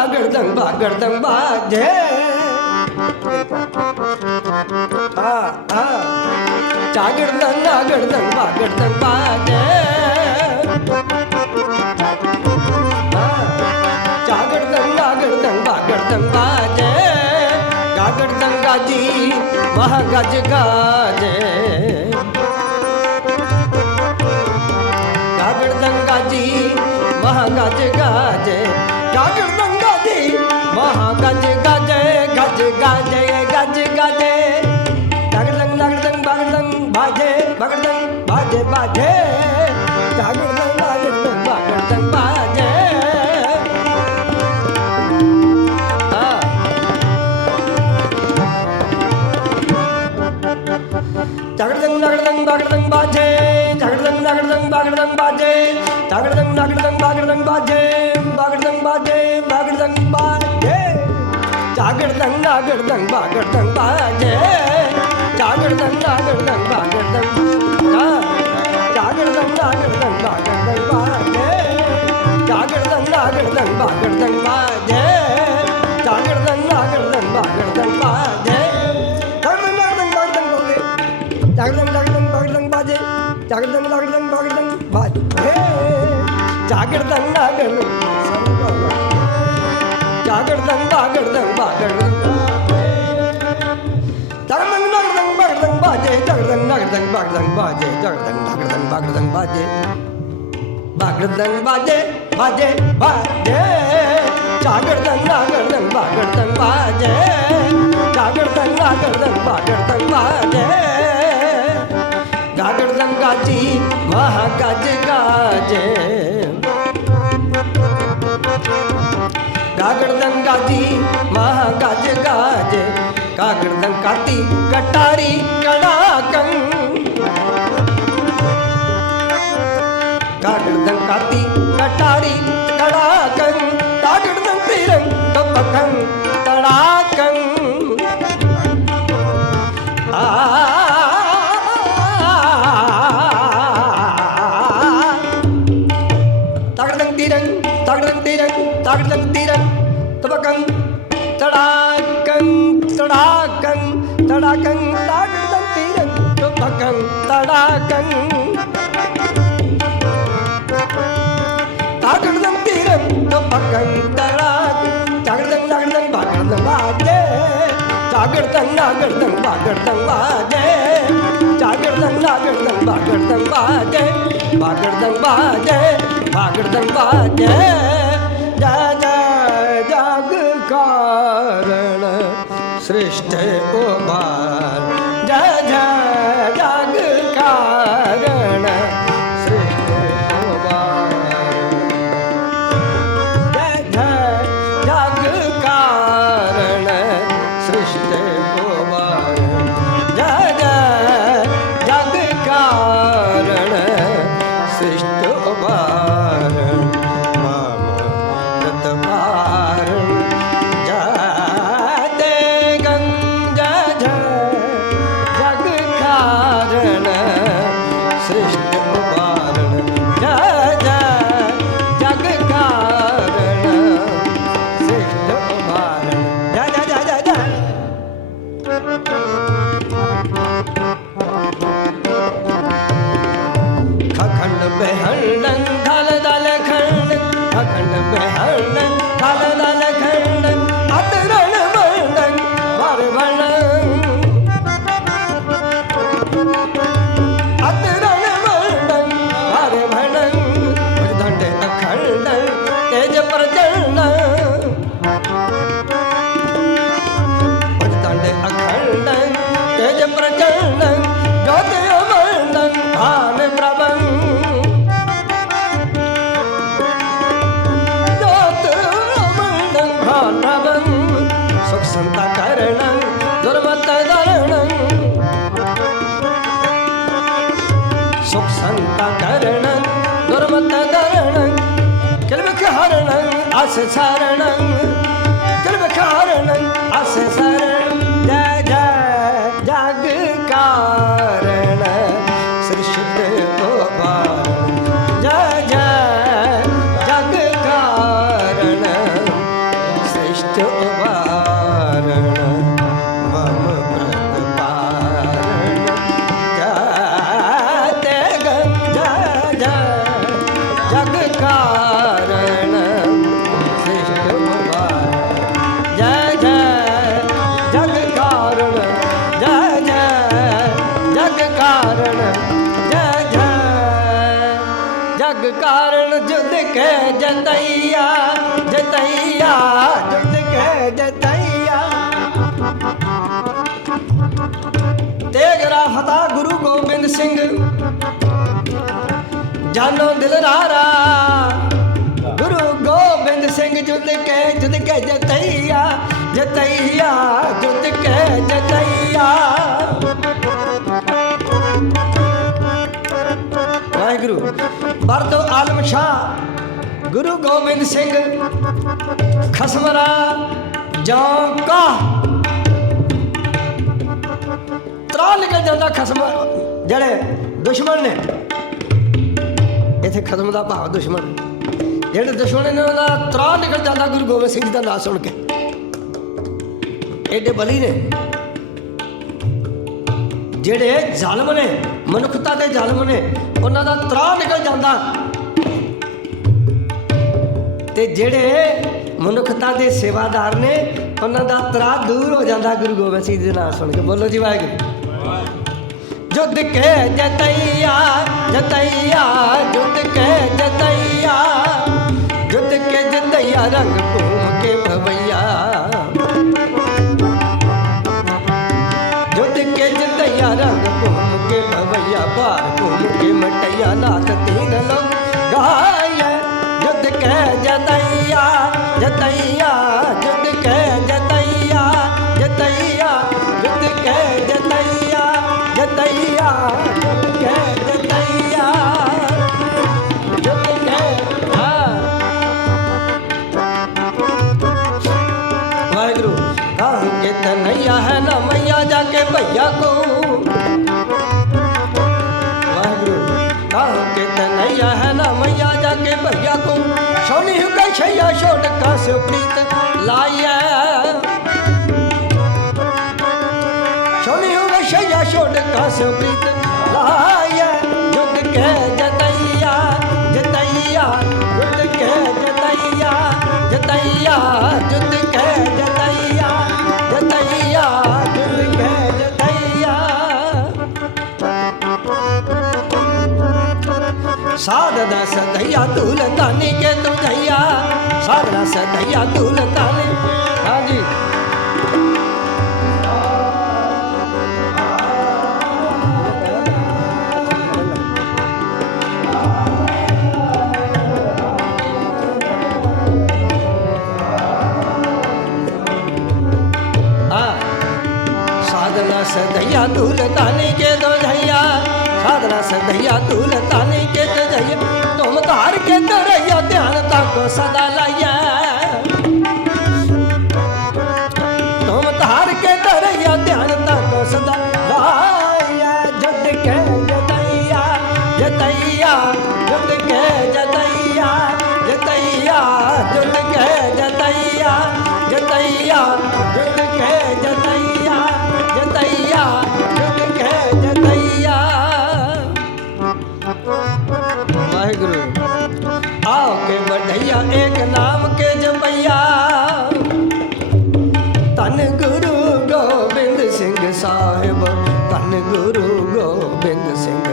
ਨਾਗੜਦੰ ਬਾਗੜਦੰ ਬਾਜੇ। ਆ ਆ। ਚਾਗੜਦੰ ਨਾਗੜਦੰ ਬਾਗੜਦੰ ਬਾਜੇ। ਚਾਗੜਦੰ ਨਾਗੜਦੰ ਬਾਗੜਦੰ ਬਾਜੇ। ਗਾਗੜਦੰ ਗਾਜੀ, ਮਹਾ ਗੱਜ ਗਾਜੇ। ਗਾਗੜ ਦੰਗਾ ਜੀ ਮਹਾ ਗੱਜ ਗਾਜੇ। ਗਾਗੜ ਦੰਗਾ ਜੀ गाजे गाजे गाजे दागड़ंग दागड़ंग बागड़ंग बाजे बागड़ंग बाजे बाजे दागड़ंग बागड़ंग बागड़ंग बाजे दागड़ंग दागड़ंग बागड़ंग बाजे दागड़ंग दागड़ंग बागड़ंग बाजे दागड़ंग दागड़ंग बागड़ंग बाजे बागड़ंग बाजे बागड़ंग बाजे ડાગડદંગ ડાગડદંગ બાગડદંગ બાજે ડાગડદંગ ડાગડદંગ બાગડદંગ ડાગડદંગ ડાગડદંગ બાગડદંગ બાજે ડાગડદંગ ડાગડદંગ બાગડદંગ બાજે ડાગડદંગ ડાગડદંગ બાગડદંગ બાજે ડાગડદંગ ડાગડદંગ બાગડદંગ બોલે ડાગડદંગ ડાગડદંગ બાગડદંગ બાજે ડાગડદંગ ડાગડદંગ બાગડદંગ બાજે ડાગડદંગ ડાગડદંગ காகர்தங் பாகர்தங் பாகர்தங். தகர்தங் நகர்தங் பாகர்தங் பாஜே. தகர்தங் நகர்தங் பாகர்தங் பாஜே. தகர்தங் நகர்தங் பாகர்தங் பாஜே. பாகர்தங் பாஜே பாஜே பாஜே. சாகர்தங் நாகர்தங் பாகர்தங் பாஜே. சாகர்தங் நாகர்தங் பாகர்தங் பாஜே. காகர்தங் காச்சி மகா காஜே காஜே. કાગળદંગાજી મહા ગાજ ગાજ કાગળદંકાતી કટારી કડાકં કાગળદંકાતી કટારી કડાકં કાગળદં તિરંગ કપકં जागर्दम बागर्दम बाजे जागर्दम जागर्दम बागर्दम बाजे बागर्दम बाजे बागर्दम बाजे जा जा जाग कारण सृष्टि ओ बा ਅਸ ਸਰਣ ਕਿਰਬ ਕਾਰਣ ਅਸ ਸਰਣ ਜੈ ਜੈ ਜਗ ਕਾਰਣ ਸ੍ਰਿਸ਼ਟ ਕੋ ਬਾ ਜਗ ਕਾਰਣ ਜੁਦ ਕੇ ਜਤਈਆ ਜਤਈਆ ਜੁਦ ਕੇ ਜਤਈਆ। ਤੇਗਰਾ ਫਤਾ ਗੁਰੂ ਗੋਬਿੰਦ ਸਿੰਘ, ਜਾਨੋ ਦਿਲ ਰਾਰਾ। ਗੁਰੂ ਗੋਬਿੰਦ ਸਿੰਘ ਜੁਦ ਕੇ ਜੁਦ ਕੇ ਜਤਈਆ ਜਤਈਆ ਜੁਦ ਕੇ ਜਤਈਆ। ਵਾਹਿਗੁਰੂ। ਬਰਦੋ ਆਲਮ ਸ਼ਾਹ, ਗੁਰੂ ਗੋਬਿੰਦ ਸਿੰਘ, ਖਸਮਰਾ ਜਾਂ ਤਰਾ ਨਿਕਲ ਜਾਂਦਾ ਖਸਮ, ਜਿਹੜੇ ਦੁਸ਼ਮਣ ਨੇ। ਇੱਥੇ ਖਸਮ ਦਾ ਭਾਵ ਦੁਸ਼ਮਣ। ਜਿਹੜੇ ਦੁਸ਼ਮਣ ਨੇ ਉਹਨਾਂ ਦਾ ਤਰਾ ਨਿਕਲ ਜਾਂਦਾ ਗੁਰੂ ਗੋਬਿੰਦ ਸਿੰਘ ਜੀ ਦਾ ਨਾਮ ਸੁਣ ਕੇ। ਐਡੇ ਬਲੀ ਨੇ। ਜਿਹੜੇ ਜ਼ਾਲਮ ਨੇ, ਮਨੁੱਖਤਾ ਦੇ ਜ਼ਾਲਮ ਨੇ ਉਹਨਾਂ ਦਾ ਤਰਾ ਨਿਕਲ ਜਾਂਦਾ। ਤੇ ਜਿਹੜੇ ਮਨੁੱਖਤਾ ਦੇ ਸੇਵਾਦਾਰ ਨੇ, ਉਹਨਾਂ ਦਾ ਤਰਾ ਦੂਰ ਹੋ ਜਾਂਦਾ ਗੁਰੂ ਗੋਬਿੰਦ ਸਿੰਘ ਜੀ ਦੇ ਨਾਮ ਸੁਣ ਕੇ। ਬੋਲੋ ਜੀ ਵਾਹਿਗੁਰੂ। ਜੁਦ ਕੇ ਜਤਈਆ ਜਤਈਆ ਜੁਦ ਕੇ ਜਤਈਆ ਜੁਦ ਕੇ ਜਤਈਆ ਰੰਗ ਭੂਮ надати. ਤਨਈਆ ਹੈ ਨਾ ਮਈਆ ਜਾ ਕੇ ਭਈਆ ਕੋ ਸੋਨੀ ਹੁ ਛਈਆ ਛੋਟ ਕਾਸਿਓ ਪ੍ਰੀਤ ਲਾਈਐ। ਸੋਨੀ ਹੁ ਛਈਆ ਛੋਟ ਕਾਸਿਓ ਪ੍ਰੀਤ ਲਾਈਐ। ਜੁਦ ਕੇ ਜਤਈਆ ਜਤਈਆ ਜੁਦ ਕੇ ਜਤਈਆ ਜਤਈਆ ਜੁਦ ਸਾਧਨ ਸਧਈਆ ਤੂਲ ਧਾਨੀ ਕੇ ਤੂੰ ਧਈਆ ਸਾਧਨ ਸਧਈਆ ਤੂਲ ਧਾਨੀ। ਹਾਂਜੀ। ਸਦਈਆ ਤੂਲ ਤਾਨੀ ਕੇ ਦੋ ਧਈਆ ਸਾਧਨਾ ਸਦਈਆ ਤੂਲ ਤਾਨੀ एक नाम के जपैया तन गुरु गोबिंद सिंह साहिब तन गुरु गोबिंद सिंह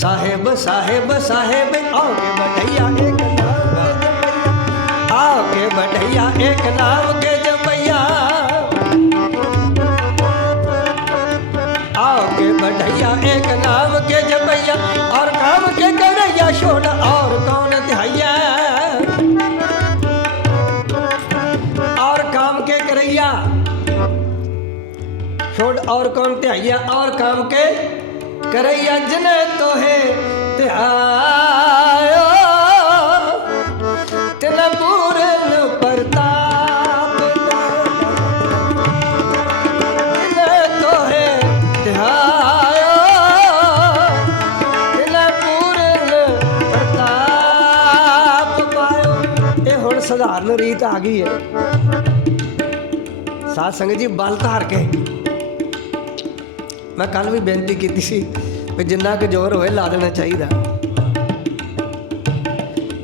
साहिब साहिब साहिब आओगे बढ़ैया एक नाम के जपैया आओगे बढ़ैया एक नाम के और कौन ध्याइया और काम के करैया जिने तो है ध्यायो तिन पूरन प्रताप तिने तो है ध्यायो ਤਿਨ ਪੂਰਨ ਪ੍ਰਤਾਪ ਪਾਇਓ ਇਹ ਹੁਣ ਸਧਾਰਨ ਰੀਤ ਆ ਗਈ ਹੈ ਸਾਧ ਸੰਗਤ ਜੀ ਬਲ ਧਾਰ ਕੇ ਮੈਂ ਕੱਲ ਵੀ ਬੇਨਤੀ ਕੀਤੀ ਸੀ ਕਿ ਜਿੰਨਾ ਕੁ ਜ਼ੋਰ ਹੋਏ ਲਾ ਦੇਣਾ ਚਾਹੀਦਾ।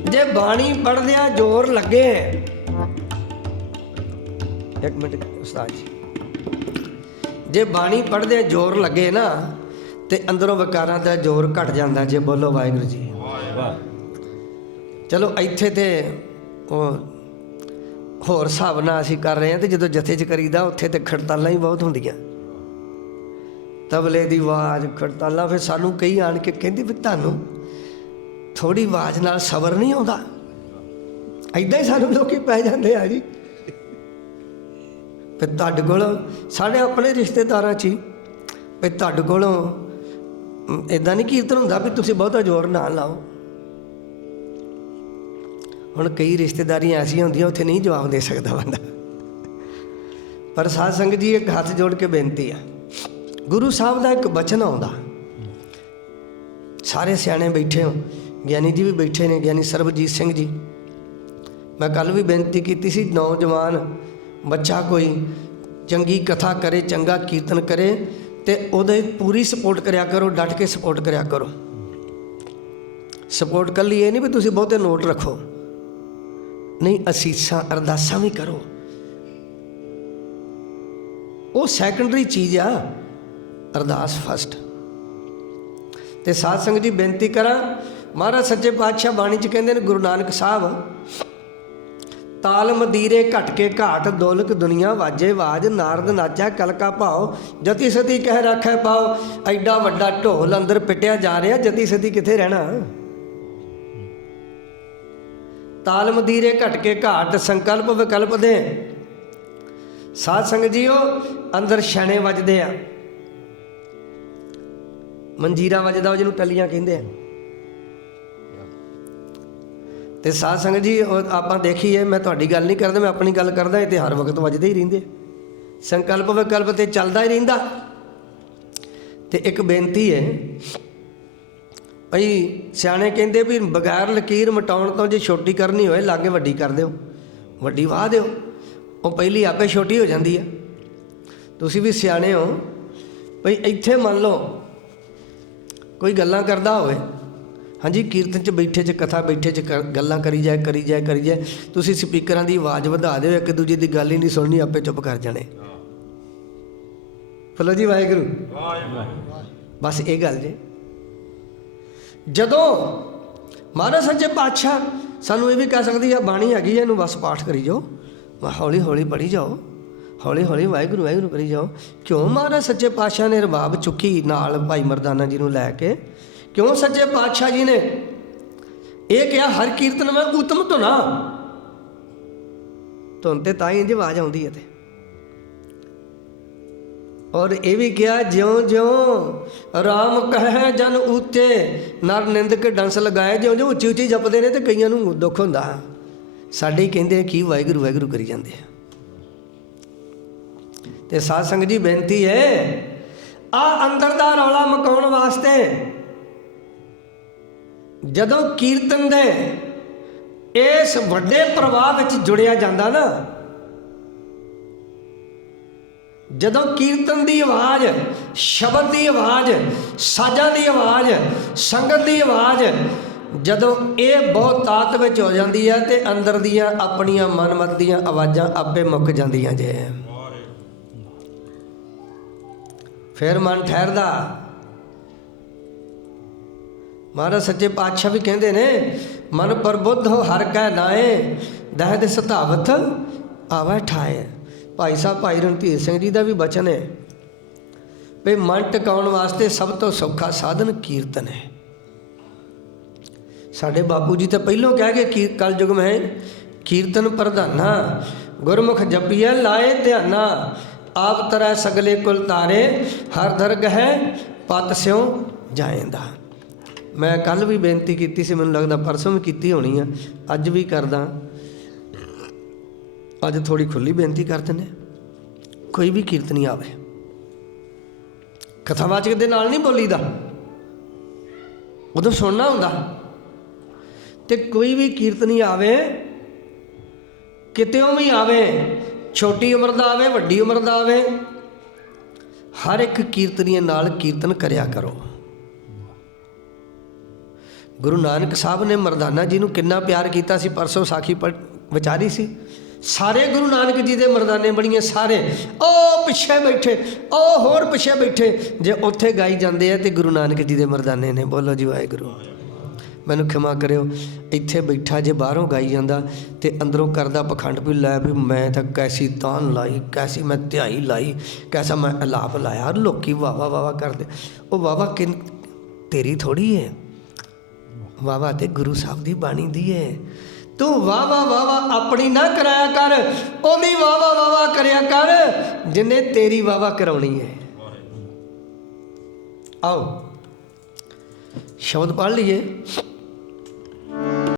ਜੇ ਬਾਣੀ ਪੜਦਿਆਂ ਜ਼ੋਰ ਲੱਗੇ। ਇੱਕ ਮਿੰਟ ਉਸਤਾਦ ਜੀ। ਜੇ ਬਾਣੀ ਪੜ੍ਹਦੇ ਜ਼ੋਰ ਲੱਗੇ ਨਾ, ਤੇ ਅੰਦਰੋਂ ਵਿਕਾਰਾਂ ਦਾ ਜ਼ੋਰ ਘਟ ਜਾਂਦਾ ਜੇ ਬੋਲੋ ਵਾਹਿਗੁਰੂ ਜੀ। ਵਾਹ ਚਲੋ ਇੱਥੇ ਤੇ ਉਹ ਹੋਰ ਹਿਸਾਬ ਨਾਲ ਅਸੀਂ ਕਰ ਰਹੇ ਹਾਂ ਤੇ ਜਦੋਂ ਜਥੇ 'ਚ ਕਰੀਦਾ, ਉੱਥੇ ਤੇ ਖੜਤਾਲਾਂ ਹੀ ਬਹੁਤ ਹੁੰਦੀਆਂ। ਤਬਲੇ ਦੀ ਆਵਾਜ਼, ਖੜਤਾਲਾ, ਫਿਰ ਸਾਨੂੰ ਕਈ ਆਣ ਕੇ ਕਹਿੰਦੇ ਵੀ ਤੁਹਾਨੂੰ ਥੋੜੀ ਆਵਾਜ਼ ਨਾਲ ਸਬਰ ਨਹੀਂ ਆਉਂਦਾ। ਐਦਾਂ ਹੀ ਸਾਨੂੰ ਲੋਕੀ ਪੈ ਜਾਂਦੇ ਆ ਜੀ। ਫਿਰ ਤੁਹਾਡੇ ਕੋਲ, ਸਾਡੇ ਆਪਣੇ ਰਿਸ਼ਤੇਦਾਰਾਂ 'ਚ ਹੀ, ਵੀ ਤੁਹਾਡੇ ਕੋਲੋਂ ਇਦਾਂ ਨਹੀਂ ਕੀਰਤਨ ਹੁੰਦਾ ਵੀ ਤੁਸੀਂ ਬਹੁਤਾ ਜ਼ੋਰ ਨਾ ਲਾਓ। ਹੁਣ ਕਈ ਰਿਸ਼ਤੇਦਾਰੀਆਂ ਐਸੀਆਂ ਹੁੰਦੀਆਂ, ਉੱਥੇ ਨਹੀਂ ਜਵਾਬ ਦੇ ਸਕਦਾ ਬੰਦਾ। ਪਰ ਸਾਧ ਸੰਗਤ ਜੀ ਇੱਕ ਹੱਥ ਜੋੜ ਕੇ ਬੇਨਤੀ ਆ। ਗੁਰੂ ਸਾਹਿਬ ਦਾ ਇੱਕ ਬਚਨ ਆਉਂਦਾ। ਸਾਰੇ ਸਿਆਣੇ ਬੈਠੇ ਹੋ, ਗਿਆਨੀ ਜੀ ਵੀ ਬੈਠੇ ਨੇ, ਗਿਆਨੀ ਸਰਬਜੀਤ ਸਿੰਘ ਜੀ। ਮੈਂ ਕੱਲ ਵੀ ਬੇਨਤੀ ਕੀਤੀ ਸੀ, ਨੌਜਵਾਨ ਬੱਚਾ ਕੋਈ ਚੰਗੀ ਕਥਾ ਕਰੇ, ਚੰਗਾ ਕੀਰਤਨ ਕਰੇ ਤੇ ਉਹਦੇ ਪੂਰੀ ਸਪੋਰਟ ਕਰਿਆ ਕਰੋ, ਡਟ ਕੇ ਸਪੋਰਟ ਕਰਿਆ ਕਰੋ। ਸਪੋਰਟ ਕੱਲੀ ਇਹ ਨਹੀਂ ਵੀ ਤੁਸੀਂ ਬਹੁਤੇ ਨੋਟ ਰੱਖੋ। ਨਹੀਂ ਅਸੀਸਾਂ ਅਰਦਾਸਾਂ ਵੀ ਕਰੋ। ਉਹ ਸੈਕੰਡਰੀ ਚੀਜ਼ ਆ। ਅਰਦਾਸ ਫਸਟ। ਤੇ ਸਾਧ ਸੰਗਤ ਜੀ ਬੇਨਤੀ ਕਰਾਂ, ਮਹਾਰਾਜ ਸੱਚੇ ਪਾਤਸ਼ਾਹ ਬਾਣੀ ਚ ਕਹਿੰਦੇ ਨੇ ਗੁਰੂ ਨਾਨਕ ਸਾਹਿਬ ਤਾਲ ਮਦੀਰੇ ਘਟ ਕੇ ਘਾਟ ਦੌਲਕ ਦੁਨੀਆ ਵਾਜੇ ਵਾਜ, ਨਾਰਦ ਨਾਚਾ ਕਲਕਾ ਭਾਉ, ਜਤੀ ਸਤੀ ਕਹਿ ਰੱਖੈ ਪਾਉ, ਐਡਾ ਵੱਡਾ ਢੋਲ ਅੰਦਰ ਪਿਟਿਆ ਜਾ ਰਿਹਾ, ਜਤੀ ਸਤੀ ਕਿੱਥੇ ਰਹਿਣਾ? ਤਾਲ ਮਦੀਰੇ ਘਟ ਕੇ ਘਾਟ, ਸੰਕਲਪ ਵਿਕਲਪ ਦੇ। ਸਾਧ ਸੰਗਤ ਜੀਓ, ਅੰਦਰ ਛਣੇ ਵੱਜਦੇ ਆ। ਮੰਜੀਰਾ ਵੱਜਦਾ ਉਹ ਜਿਹਨੂੰ ਟੱਲੀਆਂ ਕਹਿੰਦੇ ਆ। ਤੇ ਸਾਧ ਸੰਗਤ ਜੀ ਆਪਾਂ ਦੇਖੀਏ, ਮੈਂ ਤੁਹਾਡੀ ਗੱਲ ਨਹੀਂ ਕਰਦਾ, ਮੈਂ ਆਪਣੀ ਗੱਲ ਕਰਦਾ, ਇਹ ਤੇ ਹਰ ਵਕਤ ਵੱਜਦੇ ਹੀ ਰਹਿੰਦੇ ਸੰਕਲਪ ਵਿਕਲਪ ਤੇ ਚੱਲਦਾ ਹੀ ਰਹਿੰਦਾ। ਤੇ ਇੱਕ ਬੇਨਤੀ ਹੈ, ਭਈ ਸਿਆਣੇ ਕਹਿੰਦੇ ਵੀ ਬਗੈਰ ਲਕੀਰ ਮਟਾਉਣ ਤੋਂ ਜੇ ਛੋਟੀ ਕਰਨੀ ਹੋਏ, ਲਾਗੇ ਵੱਡੀ ਕਰ ਦਿਓ, ਵੱਡੀ ਵਾਹ ਦਿਓ। ਉਹ ਪਹਿਲੀ ਆਪੇ ਛੋਟੀ ਹੋ ਜਾਂਦੀ ਹੈ ਤੁਸੀਂ ਵੀ ਸਿਆਣੇ ਹੋ, ਭਈ ਇੱਥੇ ਮੰਨ ਲਓ ਕੋਈ ਗੱਲਾਂ ਕਰਦਾ ਹੋਵੇ। ਹਾਂਜੀ, ਕੀਰਤਨ 'ਚ ਬੈਠੇ 'ਚ, ਕਥਾ ਬੈਠੇ 'ਚ ਕਰ- ਗੱਲਾਂ ਕਰੀ ਜਾਏ ਕਰੀ ਜਾਏ ਕਰੀ ਜਾਏ, ਤੁਸੀਂ ਸਪੀਕਰਾਂ ਦੀ ਆਵਾਜ਼ ਵਧਾ ਦਿਓ, ਇੱਕ ਦੂਜੇ ਦੀ ਗੱਲ ਹੀ ਨਹੀਂ ਸੁਣਨੀ, ਆਪੇ ਚੁੱਪ ਕਰ ਜਾਣੇ। ਫਲੋ ਜੀ, ਵਾਹਿਗੁਰੂ। ਵਾਹਿਗੁਰੂ ਬਸ ਇਹ ਗੱਲ ਜੇ। ਜਦੋਂ ਮਹਾਰਾਜ ਸੱਚੇ ਪਾਤਸ਼ਾਹ ਸਾਨੂੰ ਇਹ ਵੀ ਕਹਿ ਸਕਦੀ ਆ, ਬਾਣੀ ਹੈਗੀ ਇਹਨੂੰ ਬਸ ਪਾਠ ਕਰੀ ਜਾਓ। ਹੌਲੀ ਹੌਲੀ ਪੜੀ ਜਾਓ। ਹੌਲੀ ਹੌਲੀ ਵਾਹਿਗੁਰੂ ਵਾਹਿਗੁਰੂ ਕਰੀ ਜਾਓ। ਕਿਉਂ ਮਹਾਰਾਜ ਸੱਚੇ ਪਾਤਸ਼ਾਹ ਨੇ ਰਬਾਬ ਚੁੱਕੀ ਨਾਲ ਭਾਈ ਮਰਦਾਨਾ ਜੀ ਨੂੰ ਲੈ ਕੇ? ਕਿਉਂ ਸੱਚੇ ਪਾਤਸ਼ਾਹ ਜੀ ਨੇ? ਇਹ ਕਿਹਾ, ਹਰ ਕੀਰਤਨ ਮੈਂ ਉਤਮ ਧੁਨਾ ਧੁਨ ਤੇ ਤਾਂ ਹੀ ਇੰਜ ਆਵਾਜ਼ ਆਉਂਦੀ ਹੈ ਤੇ। ਔਰ ਇਹ ਵੀ ਕਿਹਾ ਜਿਉਂ ਜਿਉਂ ਰਾਮ ਕਹੈ ਜਨ ਉੱਤੇ ਨਰ ਨਿੰਦਕ ਡੰਸ ਲਗਾਏ ਜਿਉਂ ਜਿਉਂ ਉੱਚੀ ਉੱਚੀ ਜਪਦੇ ਨੇ ਤੇ ਕਈਆਂ ਨੂੰ ਦੁੱਖ ਹੁੰਦਾ ਸਾਡੇ ਹੀ ਕਹਿੰਦੇ ਕੀ ਵਾਹਿਗੁਰੂ ਵਾਹਿਗੁਰੂ ਕਰੀ ਜਾਂਦੇ ਆ। ਤੇ ਸਾਧ ਸੰਗਤ ਜੀ ਬੇਨਤੀ ਹੈ, ਆ ਅੰਦਰ ਦਾ ਰੌਲਾ ਮਕਾਉਣ ਵਾਸਤੇ ਜਦੋਂ ਕੀਰਤਨ ਦੇ ਇਸ ਵੱਡੇ ਪ੍ਰਵਾਹ ਵਿੱਚ ਜੁੜਿਆ ਜਾਂਦਾ ਨਾ, ਜਦੋਂ ਕੀਰਤਨ ਦੀ ਆਵਾਜ਼, ਸ਼ਬਦ ਦੀ ਆਵਾਜ਼, ਸਾਜ਼ਾਂ ਦੀ ਆਵਾਜ਼, ਸੰਗਤ ਦੀ ਆਵਾਜ਼, ਜਦੋਂ ਇਹ ਬਹੁਤ ਤਾਤ ਵਿੱਚ ਹੋ ਜਾਂਦੀ ਹੈ ਤੇ ਅੰਦਰ ਦੀਆਂ ਆਪਣੀਆਂ ਮਨਮਤ ਦੀਆਂ ਆਵਾਜ਼ਾਂ ਆਪੇ ਮੁੱਕ ਜਾਂਦੀਆਂ ਜੇ। ਫਿਰ ਮਨ ਠਹਿਰਦਾ। ਮਹਾਰਾਜ ਸੱਚੇ ਪਾਤਸ਼ਾਹ ਵੀ ਕਹਿੰਦੇ ਨੇ, ਮਨ ਪ੍ਰਬੁੱਧ ਹੋ, ਹਰ ਕੈ ਨਾਏ ਦਹਿਦ ਸਤਾਵਤ ਆਵੈ ਠਾਏ। ਭਾਈ ਸਾਹਿਬ, ਭਾਈ ਰਣਧੀਰ ਸਿੰਘ ਜੀ ਦਾ ਵੀ ਬਚਨ ਹੈ ਵੀ ਮਨ ਟਿਕਾਉਣ ਵਾਸਤੇ ਸਭ ਤੋਂ ਸੌਖਾ ਸਾਧਨ ਕੀਰਤਨ ਹੈ। ਸਾਡੇ ਬਾਪੂ ਜੀ ਤਾਂ ਪਹਿਲੋਂ ਕਹਿ ਕੇ ਕੀ ਕਲਯੁਗ ਮੈਂ ਕੀਰਤਨ ਪ੍ਰਧਾਨਾ, ਗੁਰਮੁਖ ਜਪੀਐ ਲਾਏ ਧਿਆਨਾ ਆਪ ਤਰੈ ਸਗਲੇ ਕੁਲ ਤਾਰੇ, ਹਰ ਦਰਗ ਹੈ, ਪਤ ਸਿਉ ਜਾਏਂਦਾ। ਮੈਂ ਕੱਲ ਵੀ ਬੇਨਤੀ ਕੀਤੀ ਸੀ, ਮੈਨੂੰ ਲੱਗਦਾ ਪਰਸੋਂ ਵੀ ਕੀਤੀ ਹੋਣੀ ਆ, ਅੱਜ ਵੀ ਕਰਦਾ। ਅੱਜ ਥੋੜੀ ਖੁੱਲੀ ਬੇਨਤੀ ਕਰ ਦਿੰਦੇ ਕੋਈ ਵੀ ਕੀਰਤਨੀ ਆਵੇ। ਕਥਾਵਾਚਕ ਦੇ ਨਾਲ ਨਹੀਂ ਬੋਲੀਦਾ। ਉਦੋਂ ਸੁਣਨਾ ਹੁੰਦਾ। ਤੇ ਕੋਈ ਵੀ ਕੀਰਤਨੀ ਆਵੇ ਕਿਤੇੋਂ ਵੀ ਆਵੇ ਛੋਟੀ ਉਮਰ ਦਾ ਆਵੇ, ਵੱਡੀ ਉਮਰ ਦਾ ਆਵੇ, ਹਰ ਇੱਕ ਕੀਰਤਨੀਏ ਨਾਲ ਕੀਰਤਨ ਕਰਿਆ ਕਰੋ। ਗੁਰੂ ਨਾਨਕ ਸਾਹਿਬ ਨੇ ਮਰਦਾਨਾ ਜੀ ਨੂੰ ਕਿੰਨਾ ਪਿਆਰ ਕੀਤਾ ਸੀ, ਪਰਸੋਂ ਸਾਖੀ ਪੜ੍ਹ- ਵਿਚਾਰੀ ਸੀ। ਸਾਰੇ ਗੁਰੂ ਨਾਨਕ ਜੀ ਦੇ ਮਰਦਾਨੇ ਬਣੀਏ ਸਾਰੇ। ਉਹ ਪਿੱਛੇ ਬੈਠੇ ਉਹ ਹੋਰ ਪਿੱਛੇ ਬੈਠੇ। ਜੇ ਉੱਥੇ ਗਾਈ ਜਾਂਦੇ ਆ ਤੇ ਗੁਰੂ ਨਾਨਕ ਜੀ ਦੇ ਮਰਦਾਨੇ ਨੇ, ਬੋਲੋ ਜੀ ਵਾਹਿਗੁਰੂ। ਮੈਨੂੰ ਖਿਮਾ ਕਰਿਓ। ਇੱਥੇ ਬੈਠਾ ਜੇ ਬਾਹਰੋਂ ਗਾਈ ਜਾਂਦਾ ਤੇ ਅੰਦਰੋਂ ਕਰਦਾ ਪਖੰਡ ਵੀ ਲੈ ਵੀ ਮੈਂ ਤਾਂ ਕੈਸੀ ਤਾਨ ਲਾਈ, ਕੈਸੀ ਮੈਂ ਧਿਆਈ ਲਾਈ, ਕੈਸਾ ਮੈਂ ਅਲਾਪ ਲਾਇਆ। ਲੋਕੀ ਵਾਵਾ ਵਾਵਾ ਕਰਦੇ। ਉਹ ਵਾਵਾ ਕਿ ਤੇਰੀ ਥੋੜੀ ਹੈ ਵਾਵਾ ਤੇ ਗੁਰੂ ਸਾਹਿਬ ਦੀ ਬਾਣੀ ਦੀ ਹੈ ਤੂੰ ਵਾਵਾ ਵਾਵਾ ਆਪਣੀ ਨਾ ਕਰਾਇਆ ਕਰ ਉਹਦੀ ਵਾਵਾ ਵਾਵਾ ਕਰਿਆ ਕਰ, ਜਿਨੇ ਤੇਰੀ ਵਾਵਾ ਕਰਾਉਣੀ ਹੈ ਆਓ। ਸ਼ਬਦ ਪੜ੍ਹ ਲਈਏ।